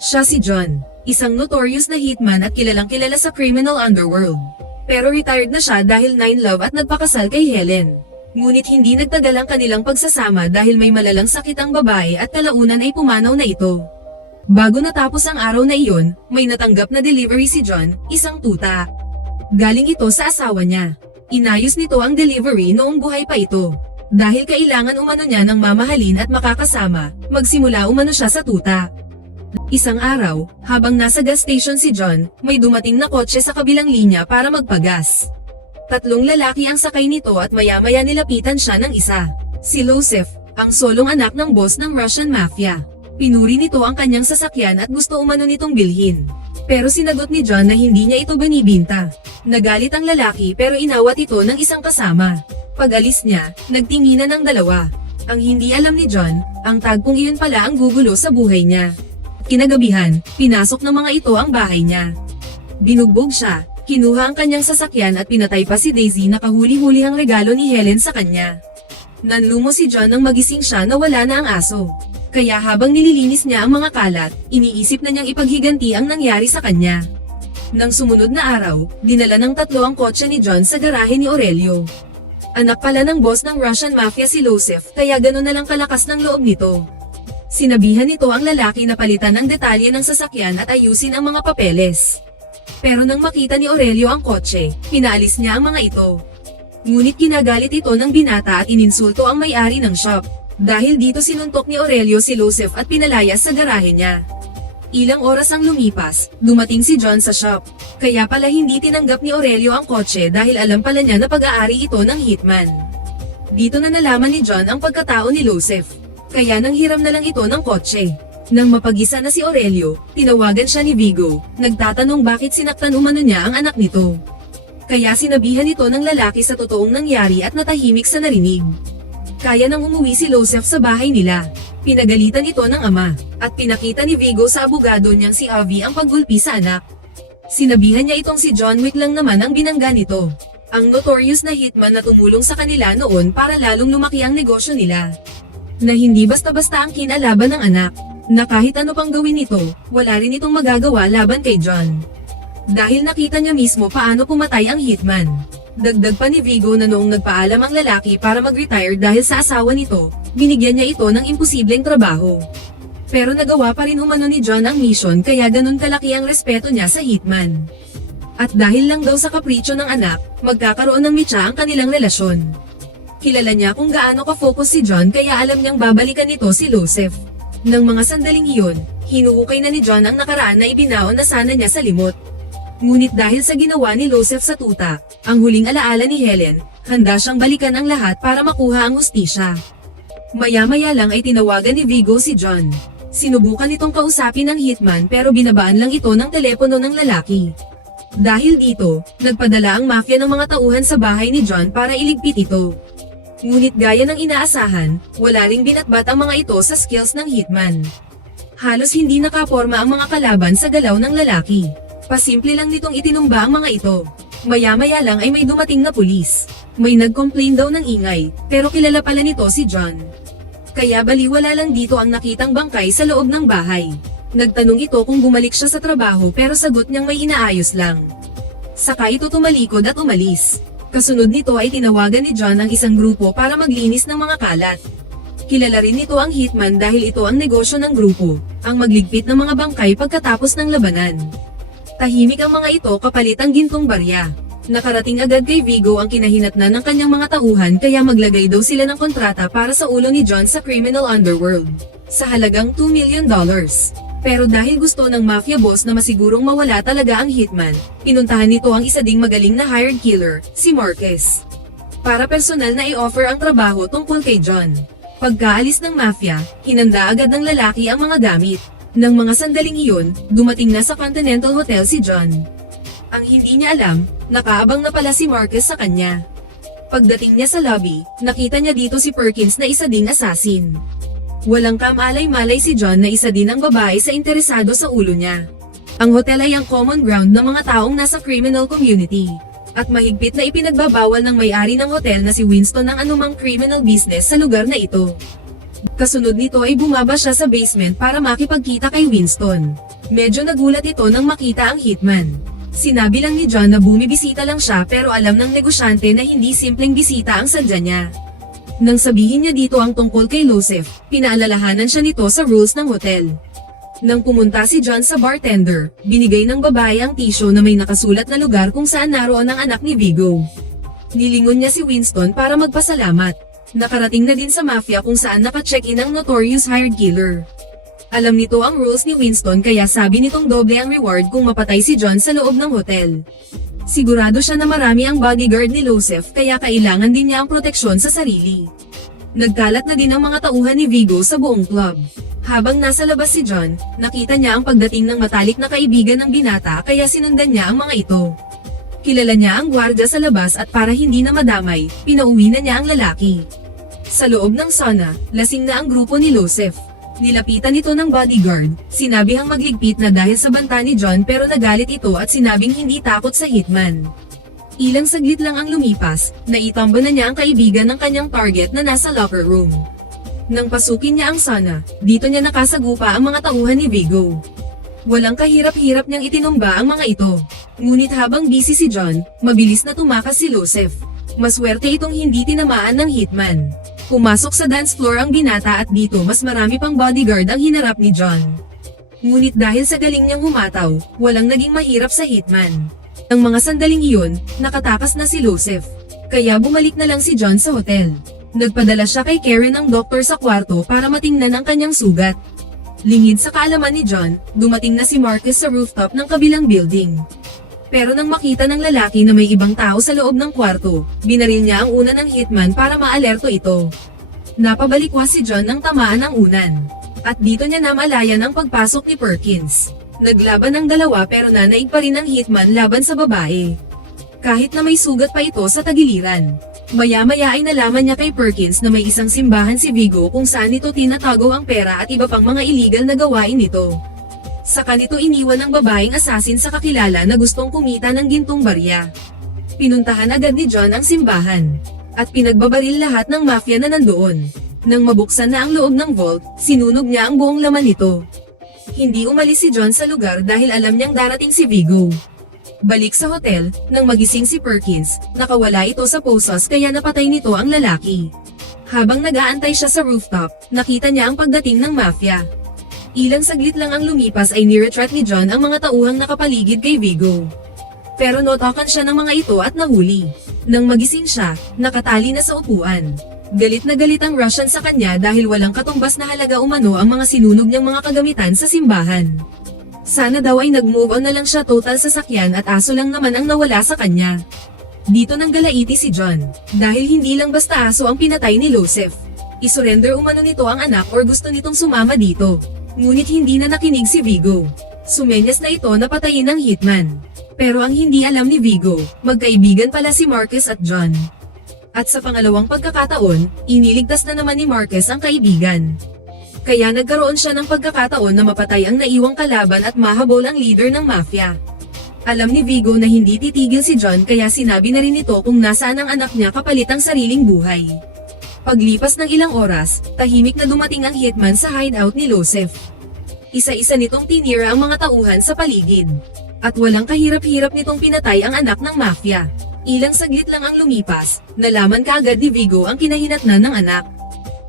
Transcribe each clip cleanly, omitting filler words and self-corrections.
Siya si John, isang notorious na hitman at kilalang kilala sa criminal underworld. Pero retired na siya dahil 9-love at nagpakasal kay Helen. Ngunit hindi nagtagal ang kanilang pagsasama dahil may malalang sakit ang babae at kalaunan ay pumanaw na ito. Bago natapos ang araw na iyon, may natanggap na delivery si John, isang tuta. Galing ito sa asawa niya. Inayos nito ang delivery noong buhay pa ito. Dahil kailangan umano niya ng mamahalin at makakasama, magsimula umano siya sa tuta. Isang araw, habang nasa gas station si John, may dumating na kotse sa kabilang linya para magpagas. 3 lalaki ang sakay nito at maya-maya nilapitan siya ng isa. Si Joseph, ang solong anak ng boss ng Russian Mafia. Pinuri nito ang kanyang sasakyan at gusto umano nitong bilhin. Pero sinagot ni John na hindi niya ito binibinta. Nagalit ang lalaki pero inawat ito ng isang kasama. Pag-alis niya, nagtinginan ang dalawa. Ang hindi alam ni John, ang tagpong iyon pala ang gugulo sa buhay niya. Kinagabihan, pinasok ng mga ito ang bahay niya. Binugbog siya, kinuha ang kanyang sasakyan at pinatay pa si Daisy na kahuli-hulihang regalo ni Helen sa kanya. Nanlumo si John nang magising siya na wala na ang aso. Kaya habang nililinis niya ang mga kalat, iniisip na niyang ipaghiganti ang nangyari sa kanya. Nang sumunod na araw, dinala ng 3 ang kotse ni John sa garahe ni Aurelio. Anak pala ng boss ng Russian Mafia si Joseph kaya gano'n na lang kalakas ng loob nito. Sinabihan nito ang lalaki na palitan ang detalye ng sasakyan at ayusin ang mga papeles. Pero nang makita ni Aurelio ang kotse, pinaalis niya ang mga ito. Ngunit kinagalit ito ng binata at ininsulto ang may-ari ng shop. Dahil dito sinuntok ni Aurelio si Joseph at pinalayas sa garahe niya. Ilang oras ang lumipas, dumating si John sa shop. Kaya pala hindi tinanggap ni Aurelio ang kotse dahil alam pala niya na pag-aari ito ng hitman. Dito na nalaman ni John ang pagkatao ni Joseph. Kaya nanghiram na lang ito ng kotse. Nang mapag-isa na si Aurelio, tinawagan siya ni Vigo, nagtatanong bakit sinaktan umano niya ang anak nito. Kaya sinabihan ito ng lalaki sa totoong nangyari at natahimik sa narinig. Kaya nang umuwi si Joseph sa bahay nila. Pinagalitan ito ng ama, at pinakita ni Vigo sa abogado niyang si Avi ang paggulpi sa anak. Sinabihan niya itong si John Wick lang naman ang binangga nito. Ang notorious na hitman na tumulong sa kanila noon para lalong lumaki ang negosyo nila. Na hindi basta-basta ang kinalaban ng anak, na kahit ano pang gawin nito, wala rin itong magagawa laban kay John. Dahil nakita niya mismo paano pumatay ang hitman. Dagdag pa ni Vigo na noong nagpaalam ang lalaki para mag-retire dahil sa asawa nito, binigyan niya ito ng imposibleng trabaho. Pero nagawa pa rin umano ni John ang mission kaya ganun kalaki ang respeto niya sa hitman. At dahil lang daw sa kapritsyo ng anak, magkakaroon ng mitya ang kanilang relasyon. Kilala niya kung gaano ka-focus si John kaya alam niyang babalikan nito si Joseph. Nang mga sandaling iyon, hinuhukay na ni John ang nakaraan na ibinaon na sana niya sa limot. Ngunit dahil sa ginawa ni Joseph sa tuta, ang huling alaala ni Helen, handa siyang balikan ang lahat para makuha ang hustisya. Maya-maya lang ay tinawagan ni Vigo si John. Sinubukan itong kausapin ng hitman pero binabaan lang ito ng telepono ng lalaki. Dahil dito, nagpadala ang mafia ng mga tauhan sa bahay ni John para iligpit ito. Ngunit gaya ng inaasahan, wala ring binatbat ang mga ito sa skills ng hitman. Halos hindi nakaporma ang mga kalaban sa galaw ng lalaki. Pasimple lang nitong itinumba ang mga ito. Maya-maya lang ay may dumating na pulis. May nag-complain daw ng ingay, pero kilala pala nito si John. Kaya baliwala lang dito ang nakitang bangkay sa loob ng bahay. Nagtanong ito kung bumalik siya sa trabaho pero sagot niyang may inaayos lang. Saka ito tumalikod at umalis. Kasunod nito ay tinawagan ni John ang isang grupo para maglinis ng mga kalat. Kilala rin nito ang hitman dahil ito ang negosyo ng grupo, ang magligpit ng mga bangkay pagkatapos ng labanan. Tahimik ang mga ito kapalit ang gintong barya. Nakarating agad kay Vigo ang kinahinatnan ng kanyang mga tauhan kaya maglagay daw sila ng kontrata para sa ulo ni John sa criminal underworld. Sa halagang $2 million. Pero dahil gusto ng mafia boss na masigurong mawala talaga ang hitman, pinuntahan nito ang isa ding magaling na hired killer, si Marquez. Para personal na i-offer ang trabaho tungkol kay John. Pagkaalis ng mafia, hinanda agad ng lalaki ang mga gamit. Nang mga sandaling iyon, dumating na sa Continental Hotel si John. Ang hindi niya alam, nakaabang na pala si Marquez sa kanya. Pagdating niya sa lobby, nakita niya dito si Perkins na isa ding assassin. Walang kamalay-malay si John na isa din ang babae sa interesado sa ulo niya. Ang hotel ay ang common ground ng mga taong nasa criminal community. At mahigpit na ipinagbabawal ng may-ari ng hotel na si Winston ang anumang criminal business sa lugar na ito. Kasunod nito ay bumaba siya sa basement para makipagkita kay Winston. Medyo nagulat ito nang makita ang hitman. Sinabi lang ni John na bumibisita lang siya pero alam ng negosyante na hindi simpleng bisita ang sadya niya. Nang sabihin niya dito ang tungkol kay Joseph, pinaalalahanan siya nito sa rules ng hotel. Nang pumunta si John sa bartender, binigay ng babae ang tissue na may nakasulat na lugar kung saan naroon ang anak ni Vigo. Nilingon niya si Winston para magpasalamat. Nakarating na din sa mafia kung saan naka-check-in ang notorious hired killer. Alam nito ang rules ni Winston kaya sabi nitong doble ang reward kung mapatay si John sa loob ng hotel. Sigurado siya na marami ang bodyguard ni Joseph kaya kailangan din niya ang proteksyon sa sarili. Nagkalat na din ang mga tauhan ni Vigo sa buong club. Habang nasa labas si John, nakita niya ang pagdating ng matalik na kaibigan ng binata kaya sinundan niya ang mga ito. Kilala niya ang gwardya sa labas at para hindi na madamay, pinauwi na niya ang lalaki. Sa loob ng sauna, lasing na ang grupo ni Joseph. Nilapitan ito ng bodyguard, sinabihang magligpit na dahil sa banta ni John pero nagalit ito at sinabing hindi takot sa hitman. Ilang saglit lang ang lumipas, naitamba na niya ang kaibigan ng kanyang target na nasa locker room. Nang pasukin niya ang sauna, dito niya nakasagupa ang mga tauhan ni Vigo. Walang kahirap-hirap niyang itinumba ang mga ito. Ngunit habang busy si John, mabilis na tumakas si Joseph. Maswerte itong hindi tinamaan ng hitman. Pumasok sa dance floor ang binata at dito mas marami pang bodyguard ang hinarap ni John. Ngunit dahil sa galing niyang humataw, walang naging mahirap sa hitman. Ang mga sandaling iyon, nakatakas na si Joseph. Kaya bumalik na lang si John sa hotel. Nagpadala siya kay Karen ng doktor sa kwarto para matingnan ang kanyang sugat. Lingid sa kaalaman ni John, dumating na si Marcus sa rooftop ng kabilang building. Pero nang makita ng lalaki na may ibang tao sa loob ng kwarto, binaril niya ang una ng hitman para maalerto ito. Napabalikwas si John ng tamaan ng unan. At dito niya namalayan ang pagpasok ni Perkins. Naglaban ng dalawa pero nanaig pa rin ang hitman laban sa babae. Kahit na may sugat pa ito sa tagiliran. Maya-maya ay nalaman niya kay Perkins na may isang simbahan si Vigo kung saan ito tinatago ang pera at iba pang mga illegal na gawain nito. Saka nito iniwan ng babaeng asasin sa kakilala na gustong kumita ng gintong barya. Pinuntahan agad ni John ang simbahan. At pinagbabaril lahat ng mafia na nandoon. Nang mabuksan na ang loob ng vault, sinunog niya ang buong laman nito. Hindi umalis si John sa lugar dahil alam niyang darating si Vigo. Balik sa hotel, nang magising si Perkins, nakawala ito sa posos kaya napatay nito ang lalaki. Habang nag-aantay siya sa rooftop, nakita niya ang pagdating ng mafia. Ilang saglit lang ang lumipas ay niretreat ni John ang mga tauhang nakapaligid kay Vigo. Pero notakan siya ng mga ito at nahuli. Nang magising siya, nakatali na sa upuan. Galit na galit ang Russian sa kanya dahil walang katumbas na halaga umano ang mga sinunog niyang mga kagamitan sa simbahan. Sana daw ay nag-move on na lang siya total sa sakyan at aso lang naman ang nawala sa kanya. Dito nang galaiti si John, dahil hindi lang basta aso ang pinatay ni Joseph. Isurrender umano nito ang anak or gusto nitong sumama dito. Ngunit hindi na nakinig si Vigo. Sumenyas na ito na patayin ng hitman. Pero ang hindi alam ni Vigo, magkaibigan pala si Marcus at John. At sa pangalawang pagkakataon, iniligtas na naman ni Marcus ang kaibigan. Kaya nagkaroon siya ng pagkakataon na mapatay ang naiwang kalaban at mahabol ang leader ng mafia. Alam ni Vigo na hindi titigil si John kaya sinabi na rin ito kung nasaan ang anak niya kapalit ang sariling buhay. Paglipas ng ilang oras, tahimik na dumating ang hitman sa hideout ni Joseph. Isa-isa nitong tinira ang mga tauhan sa paligid. At walang kahirap-hirap nitong pinatay ang anak ng mafia. Ilang saglit lang ang lumipas, nalaman kaagad ni Vigo ang kinahinatnan ng anak.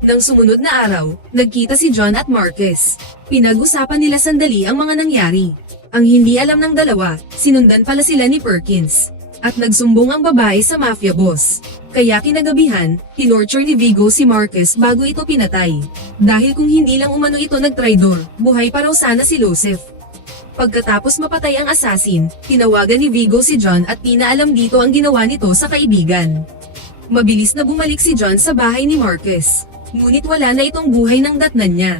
Nang sumunod na araw, nagkita si John at Marcus. Pinag-usapan nila sandali ang mga nangyari. Ang hindi alam ng dalawa, sinundan pala sila ni Perkins. At nagsumbong ang babae sa mafia boss. Kaya kinagabihan, tinorture ni Vigo si Marcus bago ito pinatay. Dahil kung hindi lang umano ito nagtraidor, buhay pa raw sana si Joseph. Pagkatapos mapatay ang assassin, tinawagan ni Vigo si John at pinaalam dito ang ginawa nito sa kaibigan. Mabilis na bumalik si John sa bahay ni Marcus. Ngunit wala na itong buhay ng datnan niya.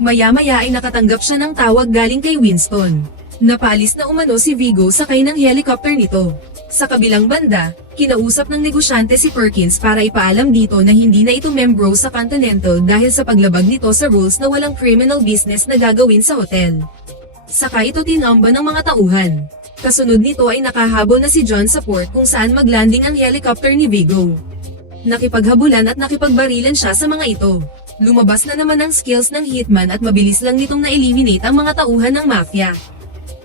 Maya-maya ay nakatanggap siya ng tawag galing kay Winston. Napaalis na umano si Vigo sakay ng helicopter nito. Sa kabilang banda, kinausap ng negosyante si Perkins para ipaalam dito na hindi na ito membro sa Continental dahil sa paglabag nito sa rules na walang criminal business na gagawin sa hotel. Saka ito tinamba ng mga tauhan. Kasunod nito ay nakahabol na si John sa port kung saan maglanding ang helicopter ni Vigo. Nakipaghabulan at nakipagbarilan siya sa mga ito. Lumabas na naman ang skills ng hitman at mabilis lang nitong na-eliminate ang mga tauhan ng mafia.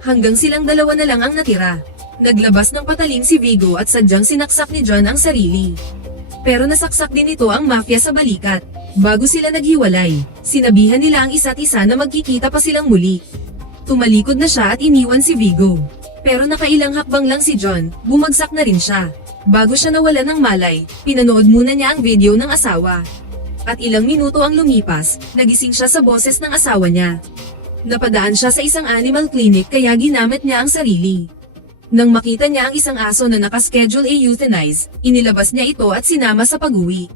Hanggang silang dalawa na lang ang natira. Naglabas ng patalim si Vigo at sadyang sinaksak ni John ang sarili. Pero nasaksak din ito ang mafia sa balikat. Bago sila naghiwalay, sinabihan nila ang isa't isa na magkikita pa silang muli. Tumalikod na siya at iniwan si Vigo. Pero nakailang hakbang lang si John, bumagsak na rin siya. Bago siya nawala ng malay, pinanood muna niya ang video ng asawa. At ilang minuto ang lumipas, nagising siya sa boses ng asawa niya. Napadaan siya sa isang animal clinic kaya ginamit niya ang sarili. Nang makita niya ang isang aso na nakaschedule a euthanize, inilabas niya ito at sinama sa pag-uwi.